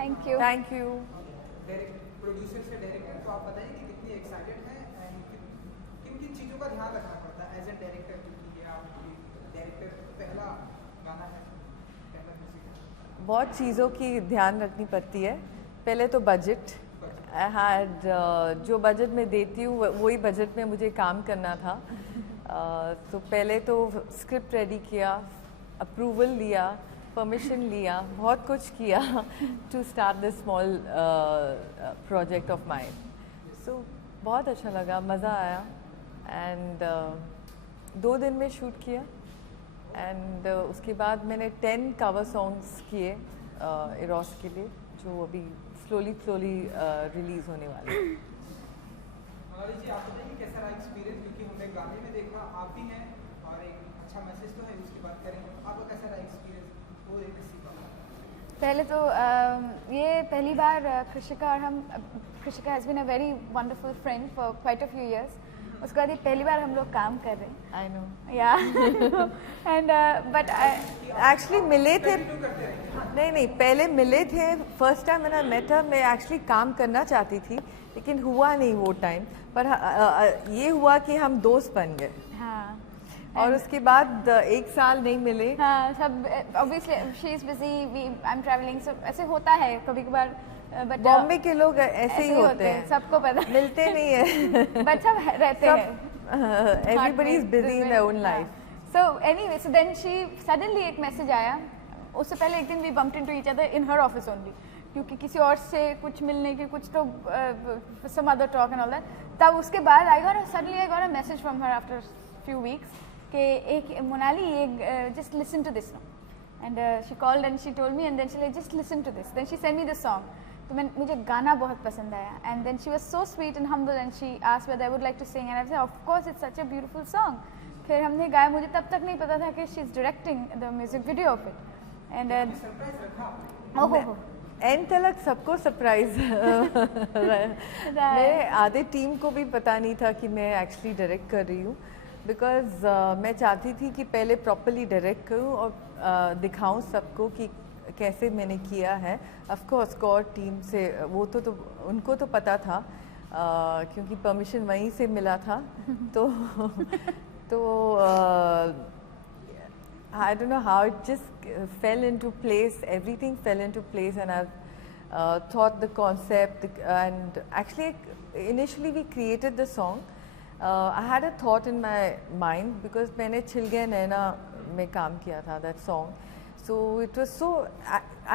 Thank you. Thank you. Producer से director, तो आप बताइए कि कितनी एक्साइटेड हैं एंड किन किन चीज़ों का ध्यान रखना पड़ता है एज ए डायरेक्टर, क्योंकि ये आपकी डायरेक्टर पहला गाना है, पहला म्यूजिक है। बहुत चीज़ों की ध्यान रखनी पड़ती है। पहले तो बजट, जो बजट में देती हूँ वही बजट में मुझे काम करना था। तो पहले तो स्क्रिप्ट रेडी किया, अप्रूवल लिया, परमिशन लिया, बहुत कुछ किया to start this small project of mine. So बहुत अच्छा लगा, मज़ा आया एंड 2 दिन में शूट किया एंड उसके बाद मैंने 10 कवर सॉन्ग्स किए इरोस के लिए, जो अभी स्लोली रिलीज होने वाले हैं। मोनाली जी, आप बताइए कैसा रहा एक्सपीरियंस, क्योंकि हमने गाने में देखा आप भी हैं और एक अच्छा मैसेज तो है, उसकी बात करेंगे। आपका कैसा रहा एक्सपीरियंस, वो एक सीखा? पहले तो ये पहली बार कृषिका और हम, Krishika has been a very wonderful friend for quite a few years. उसके बाद ये पहली बार हम लोग काम कर रहे हैं। आई नो, या एंड बट एक्चुअली मिले थे, नहीं पहले मिले थे। फर्स्ट टाइम मैंने मेट हर, मैं एक्चुअली काम करना चाहती थी लेकिन हुआ नहीं वो टाइम, पर ये हुआ कि हम दोस्त बन गए। हाँ, और उसके बाद 1 साल नहीं मिले। हाँ, सब obviously she is busy, I am travelling, सब ऐसे होता है कभी कभार। बट बॉम्बे के लोग ऐसे ही होते हैं, सबको पता, मिलते नहीं है। बट सब रहते हैं। Everybody is busy in their own life. So anyway, so then she suddenly एक मैसेज आया। उससे पहले एक दिन we bumped into each other in her office only, क्योंकि किसी और से कुछ मिलने के कुछ तो some other talk and all that। तब उसके बाद I got a message from her after few weeks कि एक मोनाली, एक just listen to this now, and she called and she told me and then she like just listen to this, then she sent me the song। तो मुझे गाना बहुत पसंद आया and then she was so sweet and humble and she asked whether I would like to sing and I said of course, it's such a beautiful song। फिर हमने गाया, मुझे तब तक नहीं पता था कि she is directing the music video of it and and तक सबको सरप्राइज मेरे आधे टीम को भी पता नहीं था कि मैं एक्चुअली डायरेक्ट कर रही हूँ, बिकॉज मैं चाहती थी कि पहले प्रॉपरली डायरेक्ट करूँ और दिखाऊँ सबको कि कैसे मैंने किया है। ऑफ कोर्स कोर टीम से वो तो उनको तो पता था क्योंकि परमिशन वहीं से मिला था। तो I don't know how it just fell into place, everything fell into place and I've thought the concept and actually initially we created the song। I had a thought in my mind because मैंने छिल गए नैना में काम किया था that song, so it was so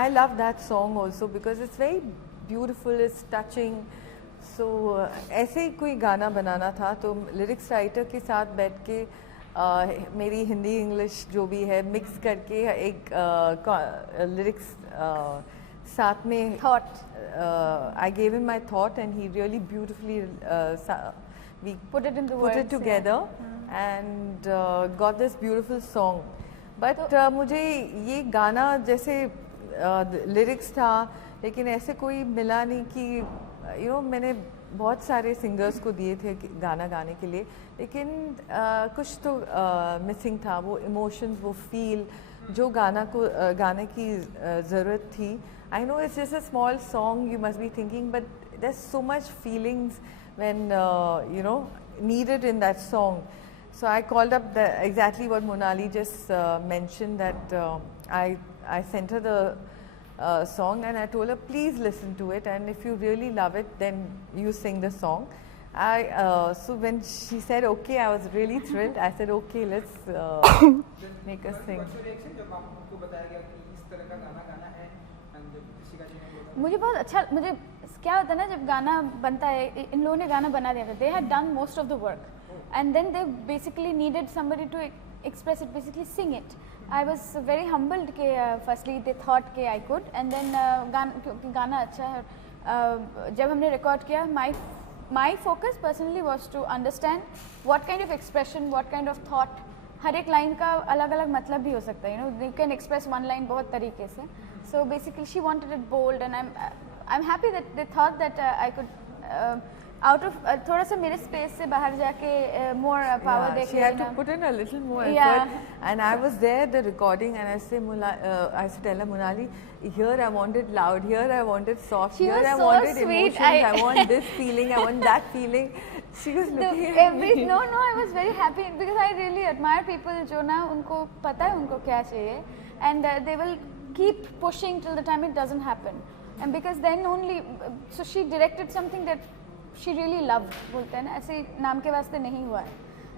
I love that song also because it's very beautiful, it's touching। so ऐसे ही कोई गाना बनाना था, तो लिरिक्स राइटर के साथ बैठ के मेरी हिंदी इंग्लिश जो भी है मिक्स करके एक लिरिक्स साथ में thought I gave him my thought and he really beautifully we put it together and got this beautiful song। but मुझे ये गाना जैसे लिरिक्स था लेकिन ऐसे कोई मिला नहीं कि मैंने बहुत सारे सिंगर्स को दिए थे गाना गाने के लिए, लेकिन कुछ तो मिसिंग था, वो इमोशंस, वो फील जो गाने की ज़रूरत थी। I know it's just a small song, you must be thinking, but there is so much feelings when needed in that song। so I called up exactly what Monali just mentioned, that I sent her the song and I told her please listen to it and if you really love it then you sing the song। so when she said okay, I was really thrilled। I said okay, let's make her sing। मुझे बहुत अच्छा, मुझे क्या होता है ना, जब गाना बनता है, इन लोगों ने गाना बना दिया था, they had done most of the work and then they basically needed somebody to express it, basically sing it। I was very humbled कि firstly they thought कि I could and then क्योंकि गाना अच्छा है। जब हमने रिकॉर्ड किया, my focus personally was to understand what kind of expression, what kind of thought, हर एक लाइन का अलग अलग मतलब भी हो सकता है, you can express one line बहुत तरीके से। so basically she wanted it bold and I'm happy that they thought that I could out of थोड़ा सा मेरे स्पेस से बाहर जाके मोर पावर Yeah, देके she had to ना। put in a little more Yeah. effort, and I was there at the recording, and I say, I used to tell her, Monali, here I want it loud, here I want it soft, She here was I so wanted sweet. emotions, I want this feeling, I want that feeling. She was looking at me. no, I was very happy because I really admire people जो ना उनको पता है उनको क्या चाहिए, and they will keep pushing till the time it doesn't happen, and because then only, so she directed something that she really loved, बोलते हैं ना, ऐसे नाम के वास्ते नहीं हुआ है,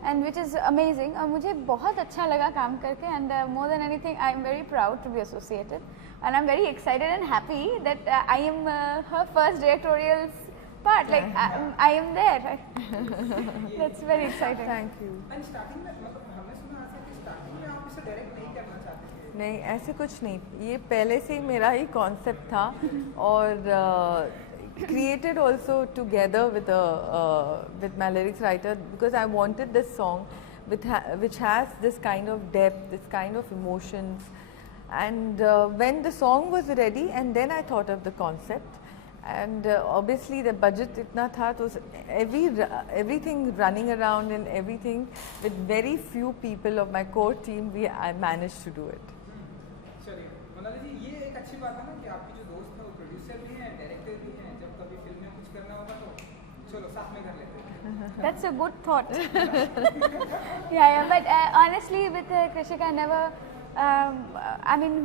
and which is amazing, और मुझे बहुत अच्छा लगा काम करके, and more than anything I am very proud to be associated, and I'm very excited and happy that I am her first directorial part, like I am there. That's very exciting. Thank you. And starting में मतलब हमने सुना ऐसा कि starting में आप इसे direct नहीं करना चाहते थे। नहीं, ऐसे कुछ नहीं, ये पहले से ही मेरा ही कॉन्सेप्ट था, और created also together with my lyrics writer, because I wanted this song which has this kind of depth, this kind of emotions, and when the song was ready, and then I thought of the concept, and obviously the budget itna tha, so everything running around and everything, with very few people of my core team, I managed to do it. चलिए मोनाली जी, ये एक अच्छी बात है ना कि आपकी जो दोस्त है वो प्रोड्यूसर भी हैं, डायरेक्टर भी हैं, जब कभी फिल्म में कुछ करना होगा तो चलो साथ में कर लेते हैं। That's a good thought. yeah, but honestly, with Krishika, I never. I mean,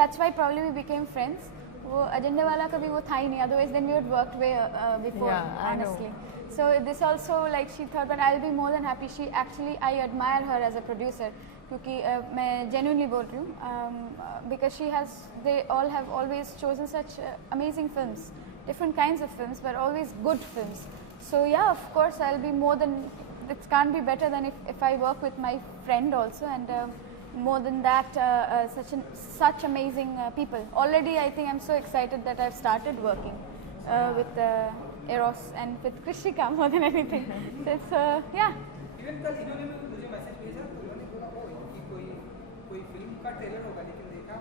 that's why probably we became friends. वो एजेंडे वाला कभी वो था ही नहीं. Otherwise, then we would worked way before. Yeah, I know. honestly. So this also, like, she thought that I'll be more than happy. She actually, I admire her as a producer. क्योंकि मैं genuinely बोल रही हूँ, because they all have always chosen such amazing films, different kinds of films, but always good films. So yeah, of course, I'll be more than, it can't be better than if I work with my friend also, and more than that, such amazing people. Already, I think I'm so excited that I've started working with Eros and with Krishika more than anything. So it's yeah. Even कल इन्होंने मुझे message भेजा तो उन्होंने बोला ओ कि कोई film का ट्रेलर होगा, लेकिन देखा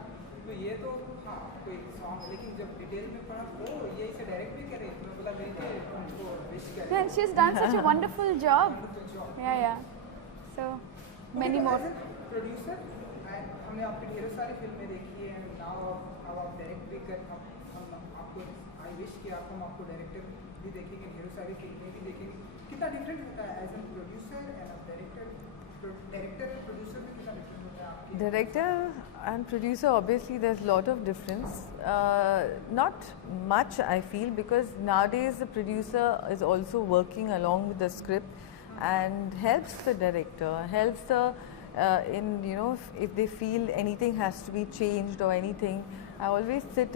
तो ये तो हाँ कोई सॉन्ग, लेकिन जब डिटेल में पढ़ा ओ ये इसे डायरेक्ट भी करे, तो मैं बोला मिलके उनको विश करें। And she's done such a wonderful job. Yeah. So many more. Producer, हमने आपकी ढेरों सारी फिल्में देखी है, नाउ अब आप डायरेक्ट भी कर, हम आपको आई विश कि हम आपको डायरेक्टर भी देखेंगे, ढेरों सारी फिल्में भी देखेंगे। कितना डिफरेंट होता है as an producer and director और प्रोड्यूसर में कितना डिफरेंट होता है आपके? Director and producer, obviously there's a lot of difference. Not much, I feel, because nowadays the producer is also working along with the script and helps the director, helps the in, you know, if they feel anything has to be changed or anything. I always said,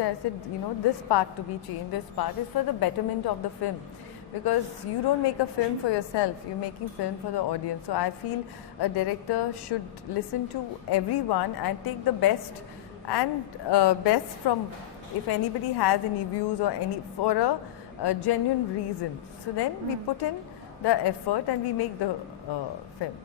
you know, this part to be changed, this part is for the betterment of the film. Because you don't make a film for yourself, you're making film for the audience. So I feel a director should listen to everyone and take the best and best from, if anybody has any views or any, for a genuine reason. So then we put in the effort and we make the film.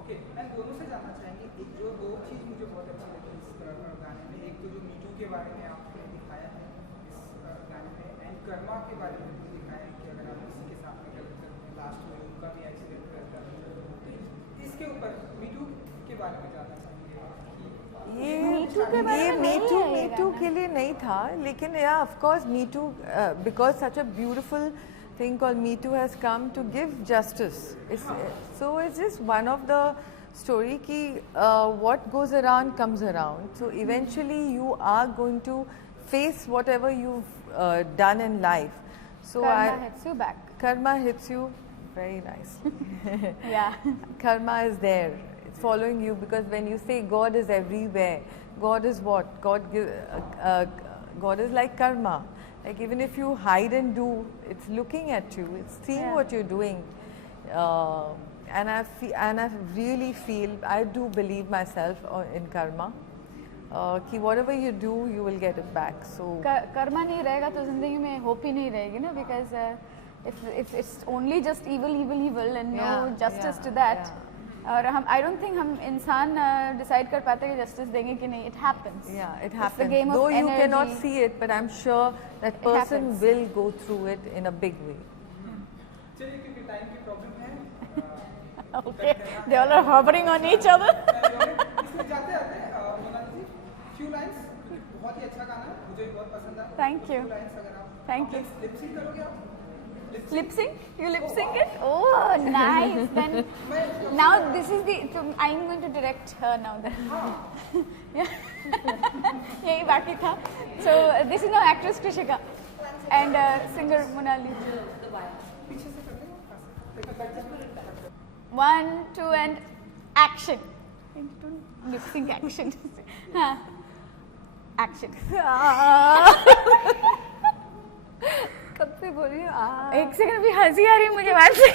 Okay, मैं दोनों से जानना चाहेंगे, एक जो दो चीज़ मुझे बहुत अच्छी लगी इस गाने में, एक तो जो मीटू के बारे में आपने दिखाया है इस गाने में, एंड कर्मा के बारे में भी दिखाया है कि अगर आप किसी के साथ में गलत करते हैं, लास्ट में उनका भी एक्सीडेंट करता है, तो इसके ऊपर मीटू के बारे में जानना चाहेंगे। ये मीटू के लिए नहीं था, लेकिन yeah, of course, me too, because such a beautiful thing called Me Too has come to give justice. So it's just one of the story ki what goes around comes around. So eventually you are going to face whatever you've done in life. So Karma hits you back. Karma hits you. Very nice. Yeah. Karma is there. It's following you, because when you say God is everywhere, God is what? God is like karma. Like even if you hide and do, it's looking at you, it's seeing what you're doing. And I really feel, I do believe myself in karma. Ki whatever you do, you will get it back. So Karma नहीं रहेगा तो जिंदगी में hope ही नहीं रहेगी ना, because if it's only just evil and no justice to that. और हम, I don't think हम इंसान decide कर पाते कि justice देंगे कि नहीं. It happens. Yeah, it It's the happens. game of Though you energy. cannot see it, but I'm sure that person happens. will go through it in a big way. चलिए क्योंकि time की problem है Okay, they all are hovering on each other. इसमें जाते आते मोनाली जी few lines, बहुत ही अच्छा गाना है, मुझे भी बहुत पसंद आया। Thank you. फ्यू लाइंस अगर आप Thank you. लिप सिंक करोगे आप? Lip sync? You lip sync it? Oh, nice. Then now this is the. So I'm going to direct her now. Then. Yeah. यही बाकी था. So this is now actress Krishika and singer Monali. पीछे से कर देंगे। 1, 2 and action. Lip sync action. हाँ. Action. कब से बोल रही हूँ एक सेकंड भी हंसी आ रही है मुझे वहां से।